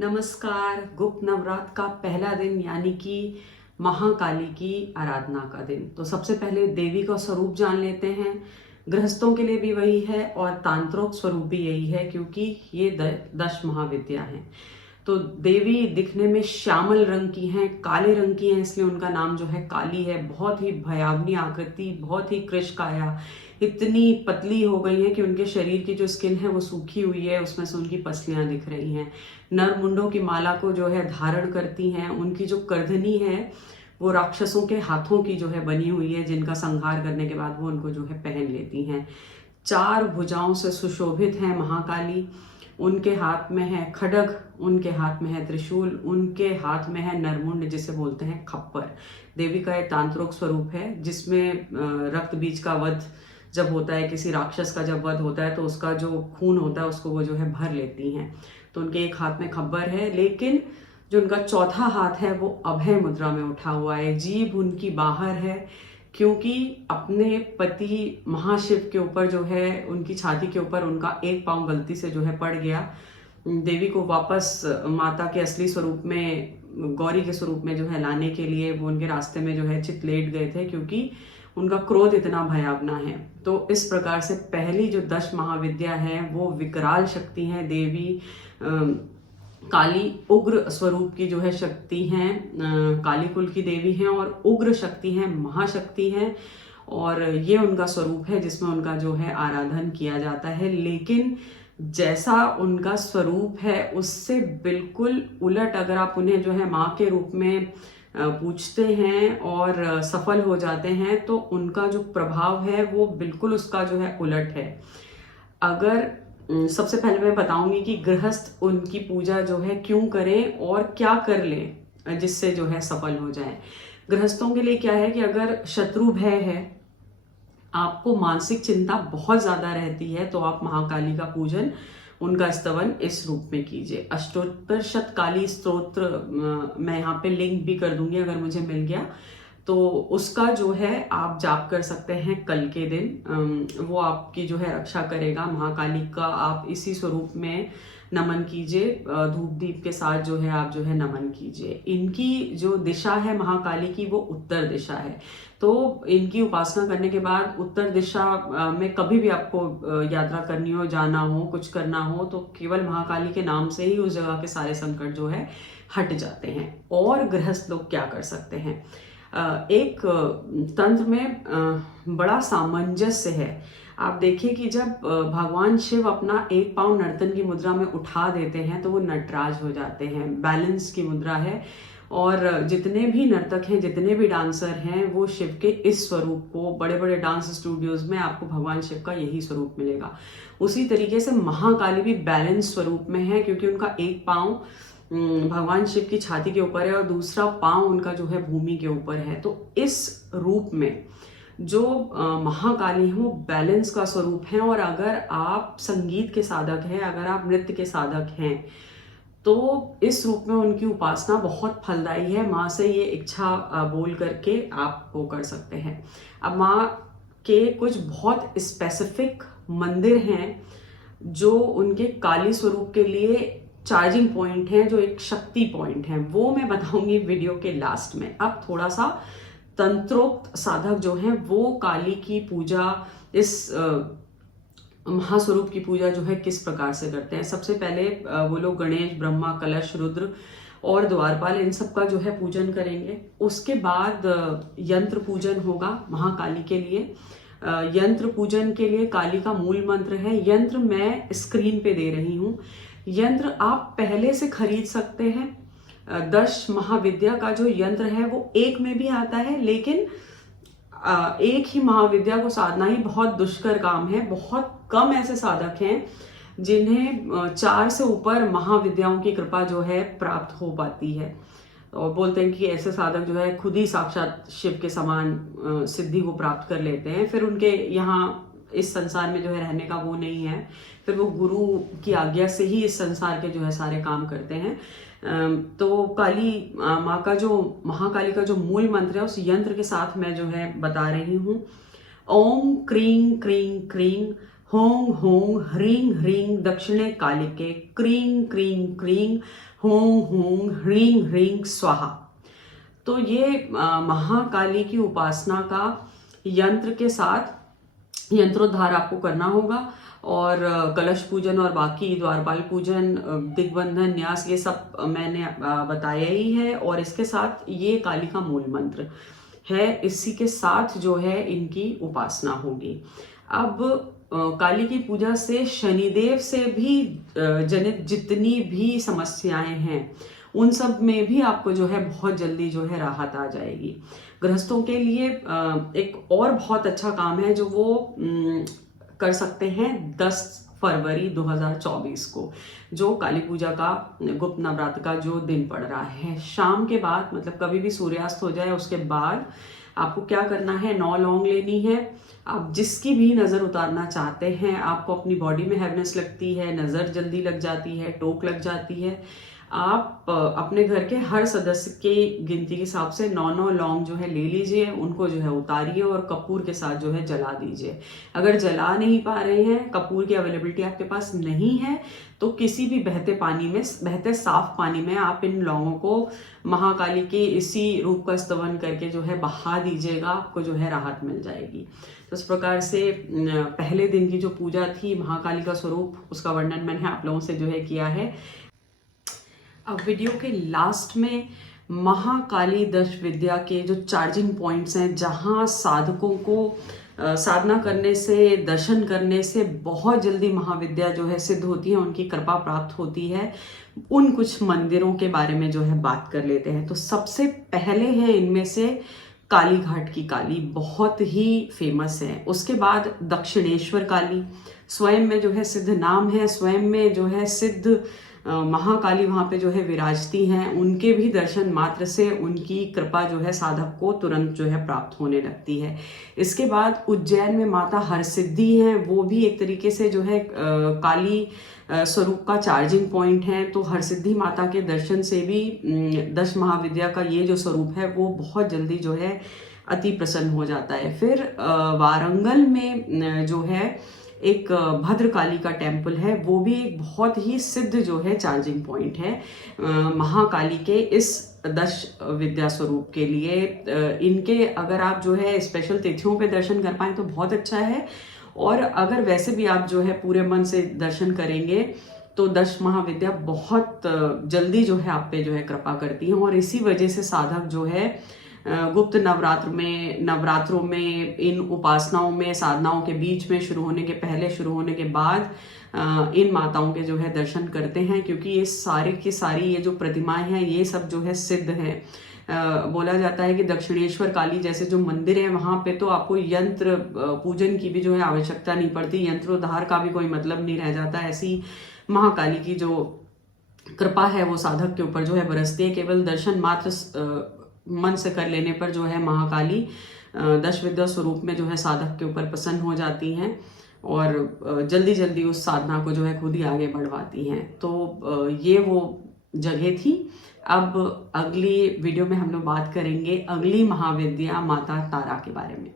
नमस्कार। गुप्त नवरात्र का पहला दिन यानी कि महाकाली की आराधना का दिन। तो सबसे पहले देवी का स्वरूप जान लेते हैं। गृहस्थों के लिए भी वही है और तांत्रिक स्वरूप भी यही है, क्योंकि ये 10 महाविद्या हैं। तो देवी दिखने में श्यामल रंग की हैं, काले रंग की हैं, इसलिए उनका नाम जो है काली है। बहुत ही भयावनी आकृति, बहुत ही कृशकाया, इतनी पतली हो गई है कि उनके शरीर की जो स्किन है वो सूखी हुई है, उसमें से उनकी पसलियां दिख रही हैं। नर मुंडों की माला को जो है धारण करती हैं। उनकी जो करधनी है वो राक्षसों के हाथों की जो है बनी हुई है, जिनका संहार करने के बाद वो उनको जो है पहन लेती हैं। 4 भुजाओं से सुशोभित हैं महाकाली। उनके हाथ में है खड्ग, उनके हाथ में है त्रिशूल, उनके हाथ में है नरमुंड, जिसे बोलते हैं खप्पर। देवी का एक तांत्रिक स्वरूप है जिसमें रक्त बीज का वध जब होता है, किसी राक्षस का जब वध होता है तो उसका जो खून होता है उसको वो जो है भर लेती हैं। तो उनके एक हाथ में खब्बर है, लेकिन जो उनका चौथा हाथ है वो अभय मुद्रा में उठा हुआ है। जीभ उनकी बाहर है, क्योंकि अपने पति महाशिव के ऊपर जो है, उनकी छाती के ऊपर उनका एक पांव गलती से जो है पड़ गया। देवी को वापस माता के असली स्वरूप में, गौरी के स्वरूप में जो है लाने के लिए वो उनके रास्ते में जो है चितलेट गए थे, क्योंकि उनका क्रोध इतना भयावना है। तो इस प्रकार से पहली जो 10 महाविद्या है वो विकराल शक्ति है। देवी काली उग्र स्वरूप की जो है शक्ति हैं, काली कुल की देवी हैं और उग्र शक्ति हैं, महाशक्ति हैं, और ये उनका स्वरूप है जिसमें उनका जो है आराधन किया जाता है। लेकिन जैसा उनका स्वरूप है उससे बिल्कुल उलट अगर आप उन्हें जो है माँ के रूप में पूछते हैं और सफल हो जाते हैं, तो उनका जो प्रभाव है वो बिल्कुल उसका जो है उलट है। अगर सबसे पहले मैं बताऊंगी कि गृहस्थ उनकी पूजा जो है क्यों करें और क्या कर लें जिससे जो है सफल हो जाए। गृहस्थों के लिए क्या है कि अगर शत्रु भय है, आपको मानसिक चिंता बहुत ज्यादा रहती है, तो आप महाकाली का पूजन, उनका स्तवन इस रूप में कीजिए। अष्टोत्तर शतकाली स्तोत्र मैं यहाँ पे लिंक भी कर दूंगी अगर मुझे मिल गया, तो उसका जो है आप जाप कर सकते हैं कल के दिन। वो आपकी जो है रक्षा करेगा। महाकाली का आप इसी स्वरूप में नमन कीजिए, धूप दीप के साथ जो है आप जो है नमन कीजिए। इनकी जो दिशा है महाकाली की वो उत्तर दिशा है, तो इनकी उपासना करने के बाद उत्तर दिशा में कभी भी आपको यात्रा करनी हो, जाना हो, कुछ करना हो, तो केवल महाकाली के नाम से ही उस जगह के सारे संकट जो है हट जाते हैं। और गृहस्थ लोग क्या कर सकते हैं, एक तंत्र में बड़ा सामंजस्य है। आप देखिए कि जब भगवान शिव अपना एक पांव नर्तन की मुद्रा में उठा देते हैं तो वो नटराज हो जाते हैं। बैलेंस की मुद्रा है, और जितने भी नर्तक हैं, जितने भी डांसर हैं, वो शिव के इस स्वरूप को, बड़े बड़े डांस स्टूडियोज में आपको भगवान शिव का यही स्वरूप मिलेगा। उसी तरीके से महाकाली भी बैलेंस स्वरूप में है, क्योंकि उनका एक पांव भगवान शिव की छाती के ऊपर है और दूसरा पांव उनका जो है भूमि के ऊपर है। तो इस रूप में जो महाकाली है वो बैलेंस का स्वरूप है। और अगर आप संगीत के साधक हैं, अगर आप नृत्य के साधक हैं, तो इस रूप में उनकी उपासना बहुत फलदायी है। माँ से ये इच्छा बोल करके आप वो कर सकते हैं। अब माँ के कुछ बहुत स्पेसिफिक मंदिर हैं जो उनके काली स्वरूप के लिए चार्जिंग पॉइंट है, जो एक शक्ति पॉइंट है, वो मैं बताऊंगी वीडियो के लास्ट में। अब थोड़ा सा तंत्रोक्त साधक जो हैं वो काली की पूजा, इस महास्वरूप की पूजा जो है किस प्रकार से करते हैं। सबसे पहले वो लोग गणेश, ब्रह्मा, कलश, रुद्र और द्वारपाल, इन सब का जो है पूजन करेंगे। उसके बाद यंत्र पूजन होगा महाकाली के लिए। यंत्र पूजन के लिए काली का मूल मंत्र है, यंत्र मैं स्क्रीन पे दे रही हूँ। यंत्र आप पहले से खरीद सकते हैं। 10 महाविद्या का जो यंत्र है वो एक में भी आता है, लेकिन एक ही महाविद्या को साधना ही बहुत दुष्कर काम है। बहुत कम ऐसे साधक हैं जिन्हें 4 से ऊपर महाविद्याओं की कृपा जो है प्राप्त हो पाती है। और बोलते हैं कि ऐसे साधक जो है खुद ही साक्षात शिव के समान सिद्धि को प्राप्त कर लेते हैं। फिर उनके यहाँ इस संसार में जो है रहने का वो नहीं है, फिर वो गुरु की आज्ञा से ही इस संसार के जो है सारे काम करते हैं। तो काली माँ का जो, महाकाली का जो मूल मंत्र है उस यंत्र के साथ मैं जो है बता रही हूँ। ओम क्रीं क्रीं क्रीं हों हों ह्रीं ह्रीं दक्षिणे कालिके क्रीं क्रीं क्रीं हों हूं ह्रीं ह्रीं स्वाहा। तो ये महाकाली की उपासना का यंत्र के साथ यंत्रोद्धार आपको करना होगा, और कलश पूजन और बाकी द्वारपाल पूजन, दिग्बंधन, न्यास, ये सब मैंने बताया ही है। और इसके साथ ये काली का मूल मंत्र है, इसी के साथ जो है इनकी उपासना होगी। अब काली की पूजा से शनिदेव से भी जनित जितनी भी समस्याएं हैं उन सब में भी आपको जो है बहुत जल्दी जो है राहत आ जाएगी। गृहस्थों के लिए एक और बहुत अच्छा काम है जो वो कर सकते हैं 10 फरवरी 2024 को, जो काली पूजा का गुप्त नवरात्र का जो दिन पड़ रहा है, शाम के बाद, मतलब कभी भी सूर्यास्त हो जाए उसके बाद आपको क्या करना है, 9 लौंग लेनी है। आप जिसकी भी नज़र उतारना चाहते हैं, आपको अपनी बॉडी में हैवनेस लगती है, नज़र जल्दी लग जाती है, टोक लग जाती है, आप अपने घर के हर सदस्य के गिनती के हिसाब से 9 लौंग जो है ले लीजिए, उनको जो है उतारिए और कपूर के साथ जो है जला दीजिए। अगर जला नहीं पा रहे हैं, कपूर की अवेलेबिलिटी आपके पास नहीं है, तो किसी भी बहते पानी में, बहते साफ पानी में आप इन लौंगों को महाकाली के इसी रूप का स्तवन करके जो है बहा दीजिएगा, आपको जो है राहत मिल जाएगी। तो इस प्रकार से पहले दिन की जो पूजा थी महाकाली का स्वरूप, उसका वर्णन मैंने आप लोगों से जो है किया है। अब वीडियो के लास्ट में महाकाली दश विद्या के जो चार्जिंग पॉइंट्स हैं, जहां साधकों को साधना करने से, दर्शन करने से बहुत जल्दी महाविद्या जो है सिद्ध होती है, उनकी कृपा प्राप्त होती है, उन कुछ मंदिरों के बारे में जो है बात कर लेते हैं। तो सबसे पहले है इनमें से काली घाट की काली, बहुत ही फेमस है। उसके बाद दक्षिणेश्वर काली, स्वयं में जो है सिद्ध नाम है, स्वयं में जो है सिद्ध महाकाली वहाँ पे जो है विराजती हैं। उनके भी दर्शन मात्र से उनकी कृपा जो है साधक को तुरंत जो है प्राप्त होने लगती है। इसके बाद उज्जैन में माता हरसिद्धि हैं, वो भी एक तरीके से जो है काली स्वरूप का चार्जिंग पॉइंट है। तो हरसिद्धि माता के दर्शन से भी 10 महाविद्या का ये जो स्वरूप है वो बहुत जल्दी जो है अति प्रसन्न हो जाता है। फिर वारंगल में जो है एक भद्रकाली का टेम्पल है, वो भी एक बहुत ही सिद्ध जो है चार्जिंग पॉइंट है महाकाली के इस 10 विद्या स्वरूप के लिए। इनके अगर आप जो है स्पेशल तिथियों पे दर्शन कर पाएं तो बहुत अच्छा है, और अगर वैसे भी आप जो है पूरे मन से दर्शन करेंगे तो 10 महाविद्या बहुत जल्दी जो है आप पे जो है कृपा करती हैं। और इसी वजह से साधक जो है गुप्त नवरात्रों में, इन उपासनाओं में, साधनाओं के बीच में, शुरू होने के पहले, शुरू होने के बाद इन माताओं के जो है दर्शन करते हैं, क्योंकि ये सारी की सारी ये जो प्रतिमाएं हैं ये सब जो है सिद्ध हैं। बोला जाता है कि दक्षिणेश्वर काली जैसे जो मंदिर है वहाँ पे तो आपको यंत्र पूजन की भी जो है आवश्यकता नहीं पड़ती, यंत्रोद्धार का भी कोई मतलब नहीं रह जाता। ऐसी महाकाली की जो कृपा है वो साधक के ऊपर जो है बरसती है। केवल दर्शन मात्र मन से कर लेने पर जो है महाकाली 10 विद्या स्वरूप में जो है साधक के ऊपर प्रसन्न हो जाती हैं और जल्दी जल्दी उस साधना को जो है खुद ही आगे बढ़वाती हैं। तो ये वो जगह थी। अब अगली वीडियो में हम लोग बात करेंगे अगली महाविद्या माता तारा के बारे में।